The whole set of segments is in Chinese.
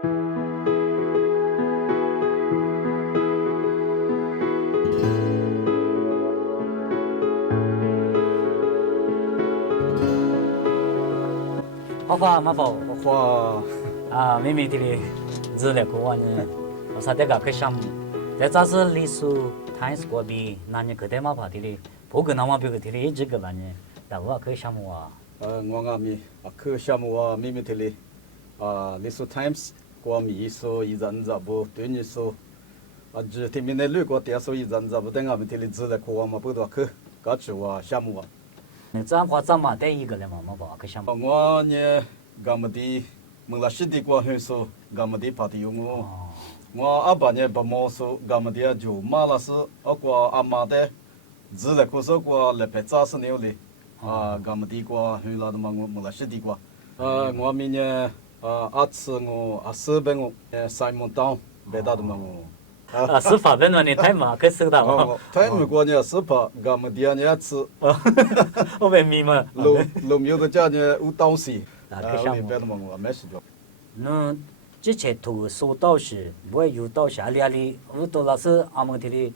好话嘛宝花啊，妹妹的嘞，日来过完呢，我啥得个去项目，在咋子历史谈是过比，那你可得嘛跑的嘞，不跟那么别个的嘞，这个吧呢，但我去项目啊，我阿咪去项目啊，咪咪的嘞历史 Times 过咪说一人咋不对你说只听明那路过电说一人咋不等俺们的嘞日来过嘛不多去，搞去哇项目啊。那这样话怎么得一个嘞嘛，嘛宝去项目。我呢，俺们的蒙拉西的过很少，俺们的跑的有我阿爸呢不毛说，俺们的就马拉是过阿妈的，日来过说过来拍杂事牛嘞，俺们的过很老的嘛，我蒙拉西的过，我明年阿次我阿四边我Simon Town 北大的嘛我。是法本呢，你太嘛去收到哦，太没过呢，是怕俺们的呢吃，我被迷嘛。路没有的家呢有东西，去项目。别的嘛我没事做。那之前投收到时，我有到下里，我到那是阿们的哩，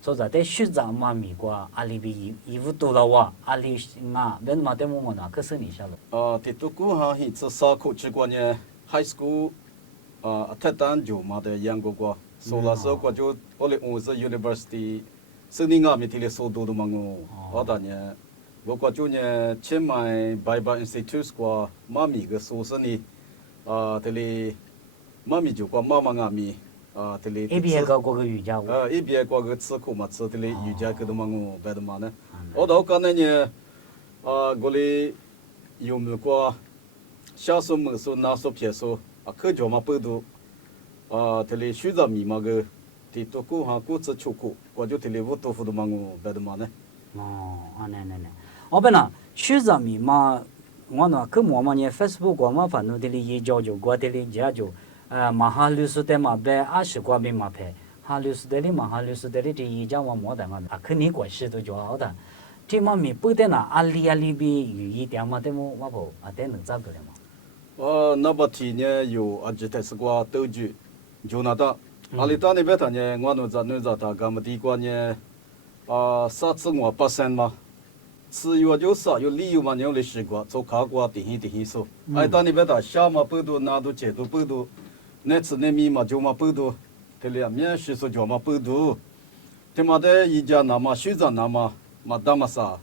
所在的学长嘛米过，阿里比衣服到了哇，阿里啊，别嘛得么那可是你下了。这都过哈，一次上课去过呢 ，high school。太单就嘛的养过，所那时候过就我的我是 university， 是你阿米提的所读的嘛我当年我过就呢前买Bible Institute 过妈咪个所是呢，这里妈咪就过妈妈阿咪这里。一边搞过个瑜伽。一边过个吃苦嘛吃这里瑜伽个的嘛我白的嘛呢，我到刚才呢，我里有没有过小数目数拿数撇数。科学嘛不多，这里学着密码个，这多过哈过次出国，我就这里我多付的嘛我白的嘛呢。那，我本来学着密码，我那去摸嘛呢 Facebook 过嘛，反正这里也教过这里家就，马哈律师的嘛呗，20过边嘛拍，哈律师的哩嘛哈律师的哩这一家我摸的嘛，肯定关系都就好的，这嘛咪不得那阿里比语义点嘛，得么我不得能咋个的嘛。那么提呢有这台是过斗具，就那的，阿里达那边他呢，我那他干么地过呢，啥子我8%嘛，吃药就啥有理由嘛，你来试过，做卡过定数，哎，到那边他下嘛不多，拿到钱都不多，那次那米嘛就嘛不多，这里面学术就嘛不多，他妈的一家那么学长那么打嘛啥，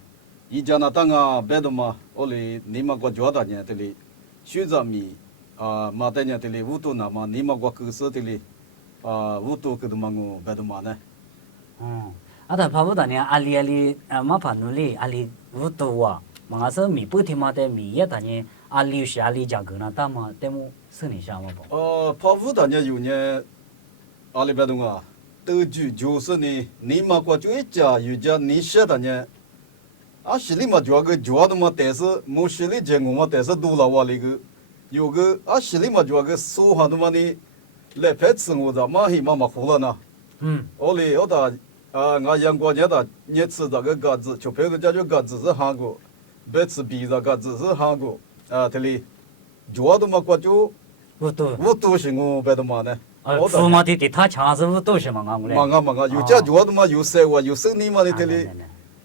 一家那当啊别的嘛，我哩你嘛过交大呢这里。学着米马代呢，这里乌多那么你们国公司这里乌多个的嘛我白的嘛呢？但怕不到呢，阿里嘛怕努力，阿里乌多啊，嘛是米不听嘛的米也当呢，阿里是阿里价格那大嘛，得么是你想嘛不？怕不到呢有呢，阿里白的嘛，都就是呢，你们国就一家有家你写的呢。心里嘛觉得嘛，但是没心里见过嘛，但是多了话那个，有个心里嘛觉得说话的嘛你来拍吃我的嘛黑嘛糊了呢。我哩我打俺阳光年的你吃这个鸽子，就别个家就鸽子是韩国，别吃别的鸽子是韩国，这里觉得嘛国就乌多是我白的嘛呢。驸马的他强是乌多是嘛俺们嘞。嘛，有家觉得嘛有生活有生意嘛的这里。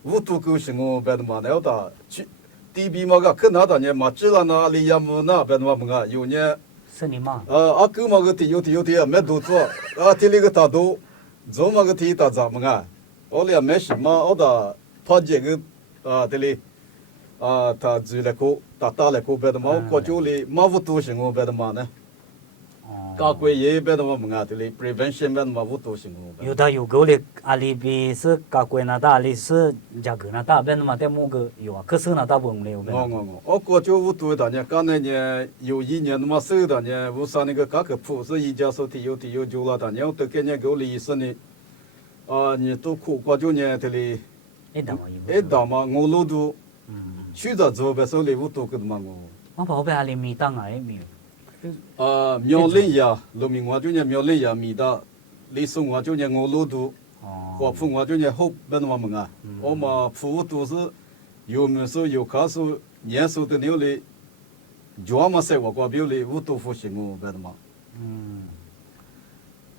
我都够是我白的嘛，那的去地比嘛个，可那的呢嘛，只了那里也没那白的嘛么有呢。是你嘛？够嘛个有没多做，这里个大多，做嘛个大咋么个？我俩没什么，我的怕这个这里他住来过，他打来过白的嘛，我就里嘛不多是我白的嘛呢。搞过也别的嘛么这里 prevention 别的嘛不多是我。有的有够的，阿里比是搞过那大，阿里是价格那大，别的嘛得么个有啊，可是那大不没有。我过去我多的呢，刚才呢有一年嘛收的呢，我上那个各个铺是一家手提有就了的呢，我都给人够利是呢，你都苦过就呢这里，一打嘛我路都，学着做呗，手里我都个嘛我。我跑ไป阿里米当啊也没有。苗栗呀，农民话就呢苗栗呀，米的，李松话就呢我路都，华府话就呢后边的嘛么我嘛服务都是有没说有卡数年数的牛哩，主嘛是我国表里无多福行我别的嘛。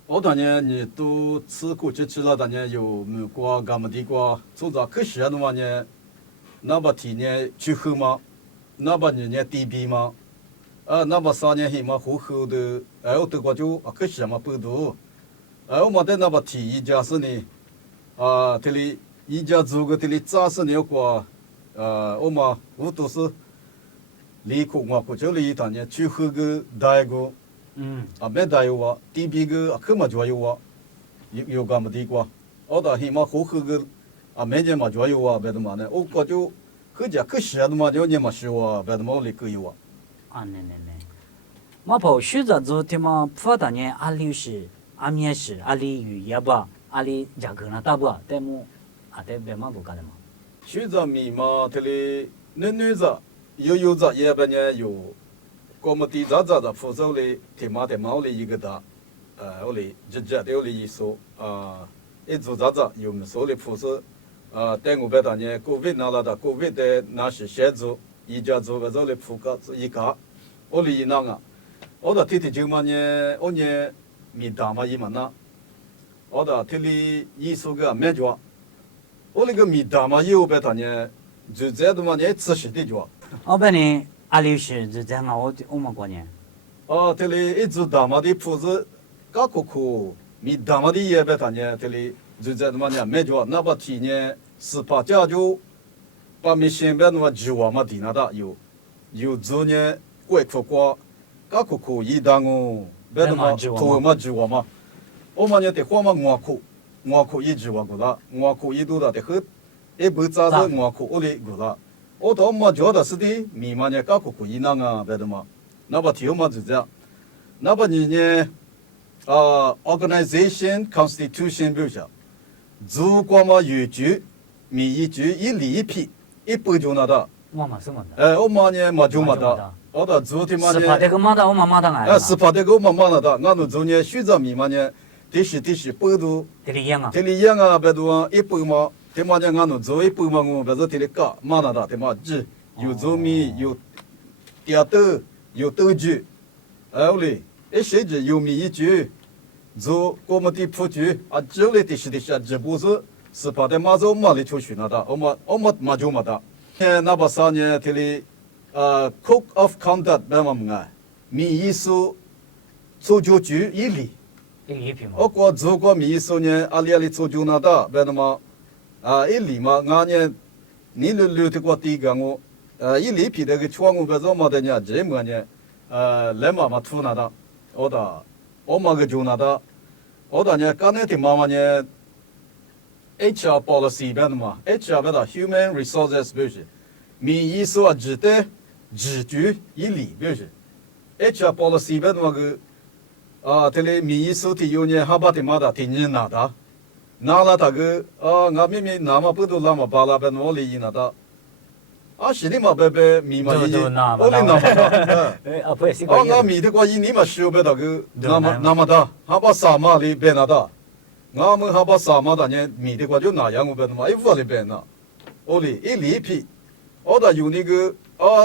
我当年你都吃过去了，当年有美国、俺们地瓜，从早开始的话呢，那么提年去后嘛，那么你年地皮嘛，那么3年后嘛，后的，我德国就开始嘛不多，我们在那么提一家是呢，这里一家做个这里30年过，我们我都是离苦嘛，过这里当年去后个大个。没大有啊，地皮个可嘛就有啊，有干么地瓜，我到起码好个没见嘛就有啊，别的嘛呢，我感觉可家可些的嘛就你嘛修啊，别的嘛里可有啊。那，嘛跑学着做他妈发达呢，阿里是阿面是阿里语也吧，阿里价格那大不，但么在别嘛不干的嘛。学着米嘛，这里女子有着也别呢有。我们地咋的福州里天马里一个的，我里直接的我里一说一组咋有们说的福州，但我别当年国外拿了的国外的那是协助一家做个做的福个一家，我里一那个，我的天就嘛呢，我呢米大嘛一嘛那，我的天里一说个没做，我那个米大嘛有别当年就这的嘛呢吃食的做，我别呢。阿里是就这样啊，我们过年。这里一直大马的铺子，搞苦，米大马的也别当年，这里就在他妈呢没做，那把提年18家就把米先别那么几万嘛地那的有做呢贵苦瓜，搞苦一当哦，别那么多嘛几万嘛，我们呢得花嘛我苦一几万个啦，我苦一多的得喝，一不咋子我苦我里个啦。我到嘛觉得是的，米嘛呢搞苦一那个别的嘛，那把题嘛就这样，那把你呢organization constitution 表示，如果嘛有句米一句一里一批一百就那的，我嘛是嘛的，我嘛呢嘛就嘛的，我到昨天嘛呢，18个嘛的我嘛嘛的哎，18个我嘛嘛那的，俺们昨天选择米嘛呢，第十百度，这里样啊，别度啊100嘛。他妈的，俺们做一百嘛，我别说这里搞，嘛那的，他妈鸡有糯米，有点豆，有豆汁，我嘞，一些子有米一句，做我们的铺句，这里的是这不是18的马走马里出去那的，我们马就马的，那把3年这里code of conduct 别嘛么米一数，做就句一里，一批嘛，我做过米一数呢，阿里做就那的，别那么。一里嘛，俺呢，你留的过地个我，一里皮那个窗户不是嘛的呢，这么呢，来嘛出那的，我嘛个就那的，我呢，刚才的妈妈呢 ，HR policy 边的嘛 ，HR 边的 human resources 表示，民意说指的指局一里表示 ，HR policy 边的嘛个，这里民意说的有呢，哈巴的嘛的听人拿的。拿了他个俺妹妹拿嘛不都拿嘛巴拉边我里一拿的，是的嘛别米嘛一，我里拿嘛的，俺米的过一年嘛修别那个拿嘛的，哈把沙马里边拿的，俺们哈把沙马的呢米的过就那样我边嘛一屋里边那，我里一里皮，我da有那个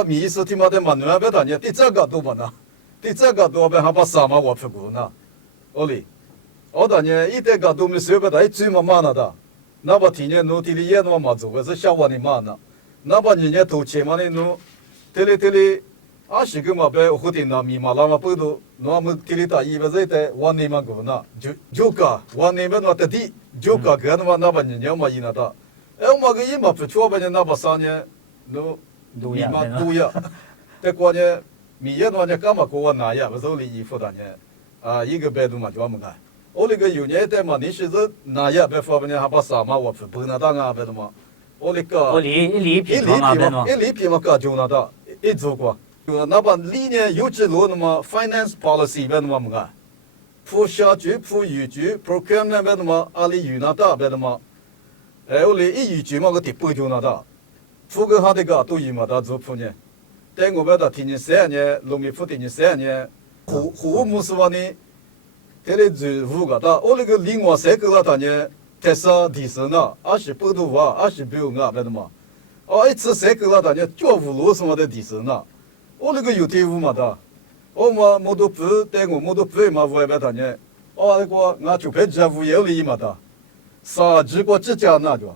米是他妈的嘛那边的呢，第这个都嘛那，第这个都边哈把沙马我屁股那，我里。我当年一点个都没学不到，一嘴嘛骂那的，那把天年农地里也那么做，我是小娃的骂那，那把人家投钱嘛的农，这里，20个嘛被后天那米嘛那么不多，那么这里打一百在的往那嘛过那，就个往那边那得地，就个个那把人家嘛一那的，我嘛个一嘛不错吧呢，那把3年，米嘛都呀，这过年米也那呢干嘛过那呀，不是里衣服的呢，一个白都嘛就我们看。我那个有年代嘛，你是说那也别方便还把啥嘛我不那当啊别的嘛，我那个一里皮嘛搞就那的，一做过，就那把里年有几路那么 finance policy 别的嘛么个，铺下局铺雨局 procurement 别的嘛，阿里有那的别的嘛，我那一雨局嘛个地不就那的，铺个哈的个都有嘛的做铺呢，但我别的提年3年，农民铺提年3年，户木是话呢。这里就五个的，我那个另外3个了，呢，特色提升了，20多万，20标啊，别的嘛，一次3个了，呢，教务路什么的提升了，我那个有地务嘛的，我嘛没都不带我没都不嘛外边的呢，哦那个俺就陪着物业里嘛的，啥几个之家那就，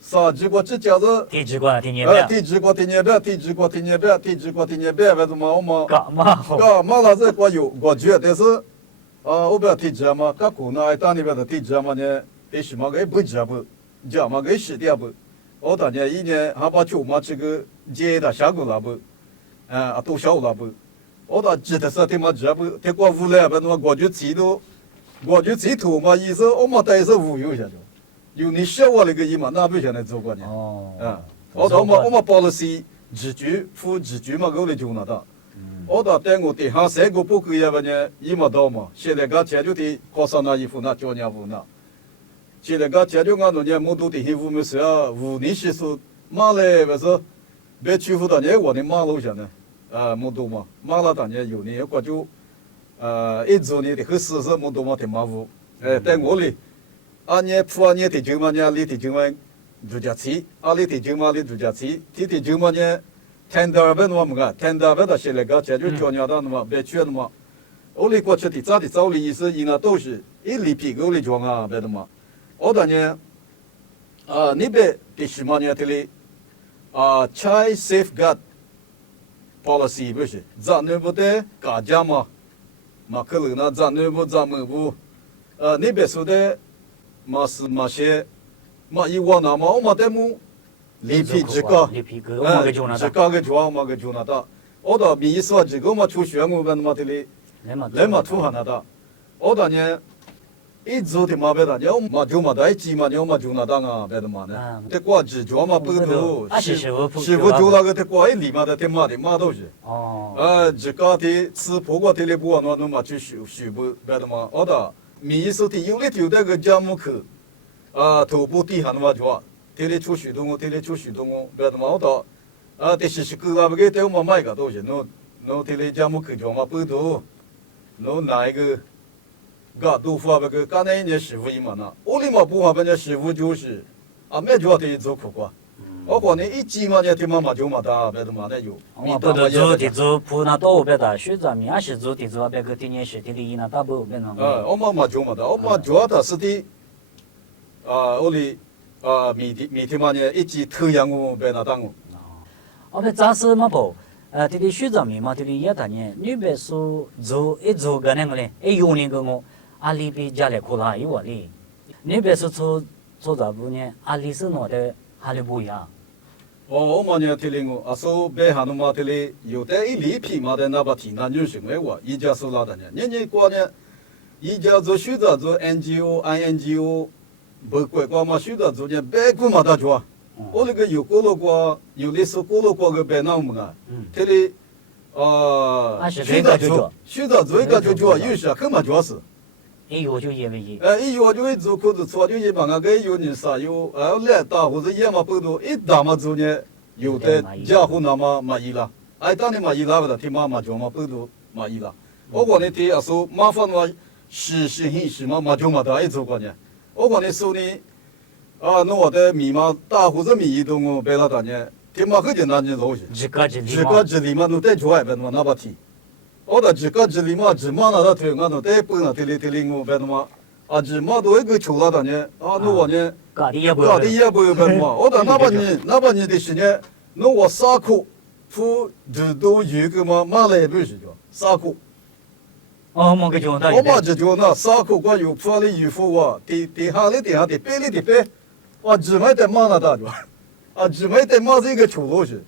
啥几个之家是。地质馆地年边，地质过地年边，地质过地年边，地质过地年边，为什么我们？干嘛？那是我觉得是，我不要地质嘛，各国那当那边的地质嘛呢，也是嘛个不知不，讲嘛个是的不，我当年一年还把酒嘛这个接的下过了不，都小了不，我当记得是他妈知不，他过屋来不，那么我就记头嘛，意思我们带是无有下就。有你小我那个一嘛，那不现在做过呢。哦，我们报了是自居付自居嘛，我来就那的。我到带我地下三个不够也不呢，一嘛到嘛。现在个解决的考上那衣服那教人服那。现在个解决俺那年木头的衣服没事啊，五年是说马来不是别欺负到年我的马路上呢，木头嘛，马拉当年有年我就一周年的和四十木头嘛的马屋，带我哩。阿年铺阿年的就嘛年里的就嘛住家区，阿里的就嘛里住家区，提的就嘛年天道边嘛么个，天道边的现在个解决教人的嘛别去的嘛，我里过去的咋的早的意思，应该都是一里皮我里装啊别的嘛，我当年那边的什么年的哩child safeguard policy 不是，咱那不得家家嘛，嘛可能那咱那不咱们不那边说的。嘛是嘛些，嘛一往那嘛我嘛得么，里皮这个，这个装嘛个就那的，我到米意思这个嘛出学我们嘛的哩，来嘛出哈那的，我当年一做的嘛别的，要嘛就嘛的，几嘛要嘛就那的啊别的嘛呢，得过几装嘛不多，师傅就那个得过一里嘛的得嘛的嘛都是，这个的吃破过的哩不那嘛去学不别的嘛，我到。米是的有的就那个项目去，头部底下那么做，这里出许多，这里出许多，别的嘛到，这是个那个对我们买个东西，那这里项目去做嘛不多，那哪一个，个都发那个，刚才人家师傅一嘛那，我里嘛不发人家师傅就是，没做的做苦瓜。我讲你一季嘛，你听嘛就嘛大，别的嘛那有。我不得做的做铺那多别的，学咱们也是做的做别个今年是的哩那大不别那。我嘛就嘛大，我嘛主要的是的，我哩每天嘛呢一季偷养我别那当我。我别暂时嘛不，这里学咱们嘛这里也当年，你别说做一做个那个嘞，一用那个我，阿里比家里苦啦一窝哩，你别说做咋不呢？阿里是哪的？哈里不一样。我嘛呢听我，说北韩的嘛听哩，有的一里皮嘛的那把提那女性为我，一家说拉的呢，年过呢，一家做学者做 NGO，INGO， 不管嘛学者做呢，别个嘛大做，我那个有过了过，有的是过了过个别那么听哩，学者做一个就做，有些根本做是。一有就因为一有就一做裤子错就一把那个有人啥有来打或者也嘛不多一打嘛做呢有的家伙那么满意了当你满意了不的听妈妈讲嘛不多满意了我讲你听说麻烦嘛是嘛就嘛的一做过呢我讲你说你那我的密码打或者密都我别了的呢听嘛很简单的东西自个这里嘛都带出来别嘛那把提我的这个这里嘛，这嘛那的腿，俺都带不那这里我别的嘛，这嘛都一个出来的呢，那我呢，搞的也不别的嘛，我的那把你的时间，那我啥苦，付这都有个嘛，马来不是叫啥苦。我个就那。我嘛这就那啥苦，我有付的有付我，地下的背里的背，我只买的嘛那大着，只买的嘛这个出路是，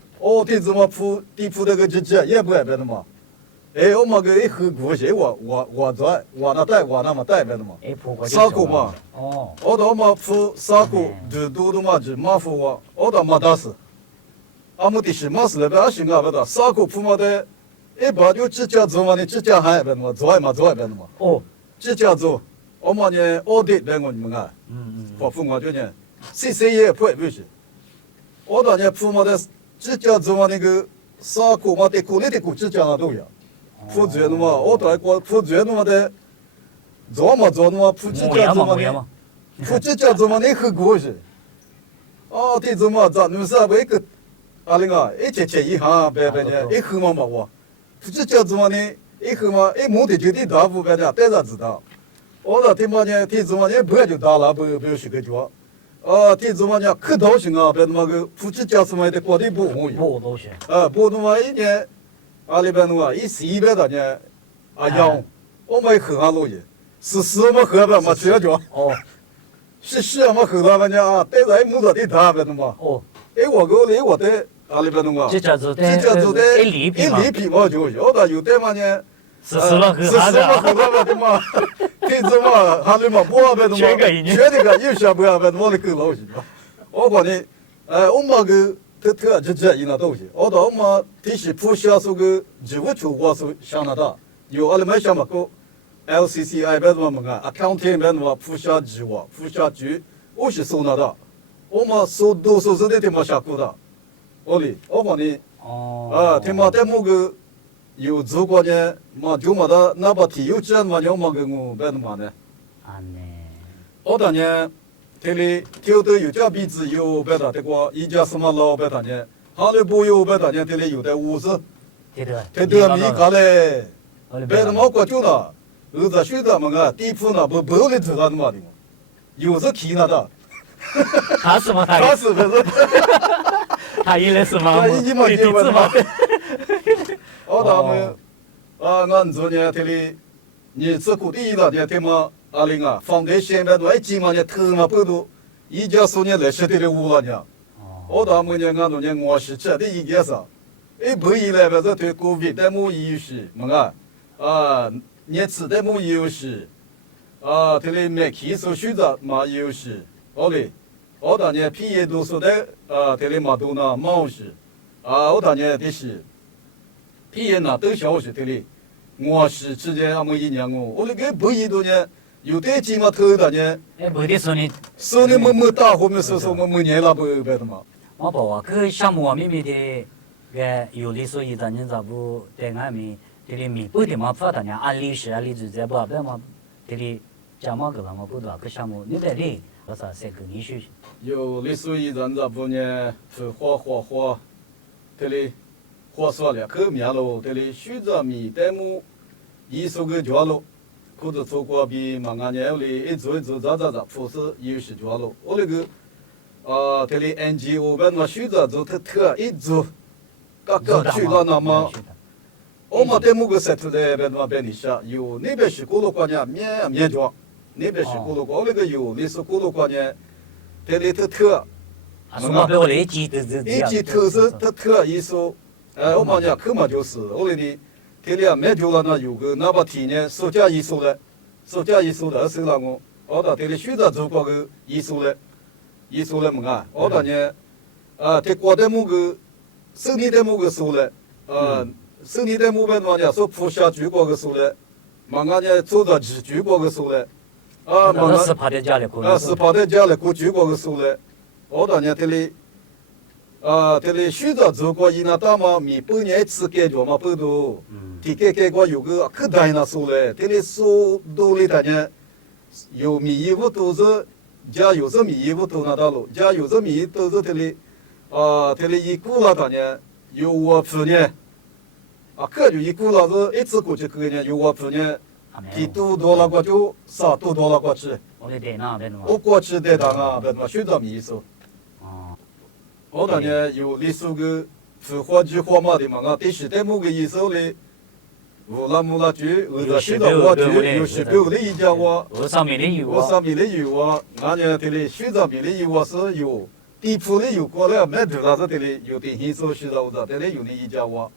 这怎么付地付那个直接也不别的嘛。我嘛个一喝过些我在我那带我那么带别的嘛，啥苦嘛，我到嘛付啥苦，就多的嘛就嘛付我到嘛打死，么的是嘛是那边行啊别的，啥苦付嘛的，一般就自家做嘛的自家还别的嘛，做别的嘛，自家做，我嘛呢我的别我们啊，我付我就呢，谁也不是，我到呢付嘛的自家做嘛那个啥苦嘛的苦里的苦自家都有。付钱的嘛，我在过付钱的嘛的，做嘛付自家做嘛的，付自家做嘛的很过去。这怎么咱们是为个阿里个一节一行白白呢，一口嘛嘛我，这叫怎么呢？一口嘛一摸的就得大夫白的，带着知道。我的天嘛呢，天怎么呢？不要就打了，不要洗个脚。天怎么呢？可高兴啊！白他妈个夫妻家什么的过得不容易。不都是。不他妈一年，阿里边话一四百多年，养，我们喝上路去，是我们喝吧嘛，吃了脚。哦。是我们喝到反正啊，带着一木头的打白他妈。哦。我个里我的阿里边话。这叫做的一里皮嘛就有的有的嘛呢。是了喝啥的？喝了的嘛，天子嘛，哈里嘛，不白他妈。全个有些不要白我的够老些。我管你，我们个特这一那东西，我到我们这些普下说个职务处我是想得到，有阿里没想嘛个 LCCI 白他们啊 ，accounting 白他们普下职务、普下局，我是收得到，我们收多收是的他妈下过的，我管你，他妈他们个有做过呢，嘛就嘛的那把体有钱嘛，要么个我白他妈呢，我当年。这里挑的有家鼻子有白大的瓜，一家什么老白大呢？哈里不有白大呢？这里有的50，这米干嘞，白他妈过久了，儿子孙子们啊，地铺那不的走他妈的嘛，有时去那的。他是吗？他是不是？他原来是吗？他已经没有了嘛。我他们俺昨天这里，你吃苦第一大呢，他妈。阿里啊，放在现在都几万年头嘛不多，一家数年来吃的五万年。我他们呢，俺多年我是吃的一件啥，不以来不是对COVID的么有事，么年吃的么有事，这里买汽车选择嘛有事，我当年毕业读书的这里嘛都那毛事，我当年的是毕业那都小事这里，我是之前俺们一年我那个不一多年。有的起码头大呢，不的说你没打后面说没年了不白的嘛。我宝啊，可项目秘密的有的所以咱人咋不在外面这里米不的嘛发的呢？案例就在不白嘛，这里讲嘛个嘛不多个项目，你在里多少些个艺术？有的所以咱咋不呢？是画，这里画出来可面了，这里选择米代木艺术个角落。或者做过比马鞍年里一做，不是有些抓了。我那个这里 NGO 边嘛选择做特一做，各去了那么，我们在某个社区的边嘛边里下有那边是锅炉关呢面抓，那边是锅炉关，我那个有类似锅炉关呢，这里特，一级特是特艺术，我们讲科嘛就是我那里。这里没丢了那有个那把体呢，手架艺术的收了我到这里选择做过个艺术的么我当年这国的某个生理的某个收了生理的某边嘛呢，说铺下举过个收了，嘛呢做着举过个收了是跑在家里过举过个收了，我当年这里。这里选择做过一那大嘛，米半年一次感觉嘛不多，改过有个可大那说嘞，这里说多的大呢，有米业务都是，家有这米业务都拿到了，家有这米都是这里，这里一股了大呢，有我铺呢，可就一股了是一次过去可以呢，有我铺呢，提多了过就少多了过去，我过去在当别嘛选择米说。我当年有历史个是话剧画嘛的嘛，第时代某个艺术嘞，乌拉剧，或者许多话剧，有时表的一家话，我上面的有啊，俺家这里许多面的有啊是有，地铺的有过来，没多那是这里有点艺术许多的，这里有的一家话，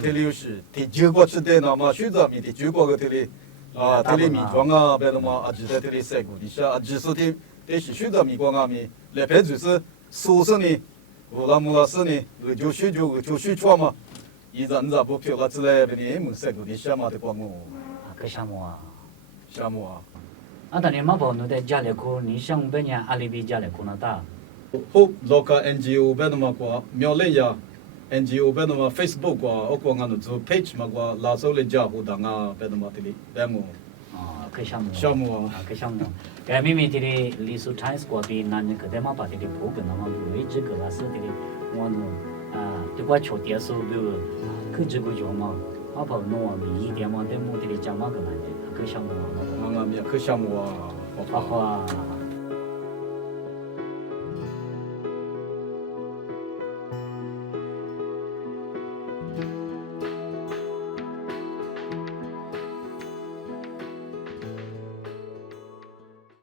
这里有是第九个时代那么许多面的九个这里，这里米庄啊，别的嘛，就在这里晒过的下，就是的，这是许多米光啊米，来排就是。苏轼呢，乌拉斯呢，就学创嘛，一人咋不漂了之类的呢？没晒过的项目的光我。个项目啊。当年嘛，你在家里过，你想别人阿里比家里过那大。好，local NGO 边的嘛过，苗栗呀 NGO 边的嘛 Facebook 过，我过俺们做 page 嘛过，拉手来加互动啊，边的嘛这里边么。个项目个项目，明明这里历史产过比那个的嘛把这里铺个那么位置个啦是这里我呢这块秋天时候去这个叫嘛，阿婆弄啊米一点嘛，在木地里讲嘛个难的，去香港嘛。俺们也去项目啊，啊哈。